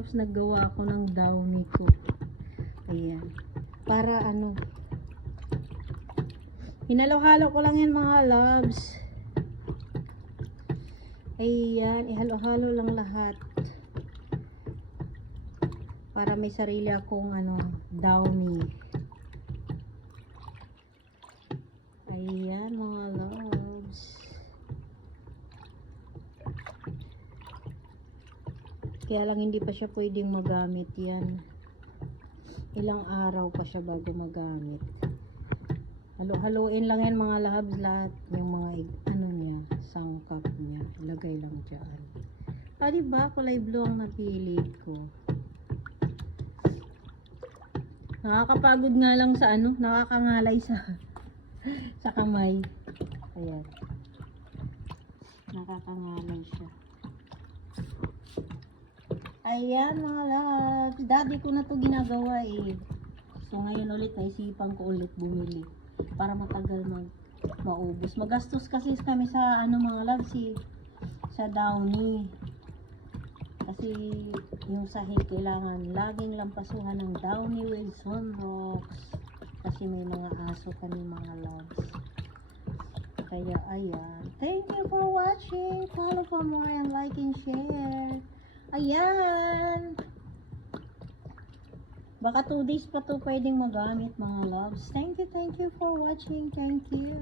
loves, naggawa ako ng downy ko. Ayan. Para ano, hinalo-halo ko lang yan mga loves. Ayan, ihalo-halo lang lahat. Para may sarili akong ano, downy. Ayan mga loves. Kaya lang hindi pa siya pwedeng magamit yan. Ilang araw pa siya bago magamit. Halo-haloin lang yan mga loves, lahat yung mga ano niya, sangkap niya. Ilagay lang dyan. Diba kulay blue ang napili ko. Nakakapagod nga lang sa ano, nakakangalay sa sa kamay. Ayan. Nakakangalay siya. Ayan mga loves. Dati ko na to ginagawa eh. So ngayon ulit naisipan ko ulit bumili. Para matagal maubos. Magastos kasi kami sa ano mga loves eh. Sa downy. Kasi yung sahig kailangan laging lampasuhan ng downy with sunrocks. Kasi may mga aso kami mga loves. Kaya ayan. Thank you for watching. Follow for more and like and share. Ayan. Baka 2 days pa to pwedeng magamit mga loves. Thank you for watching. Thank you.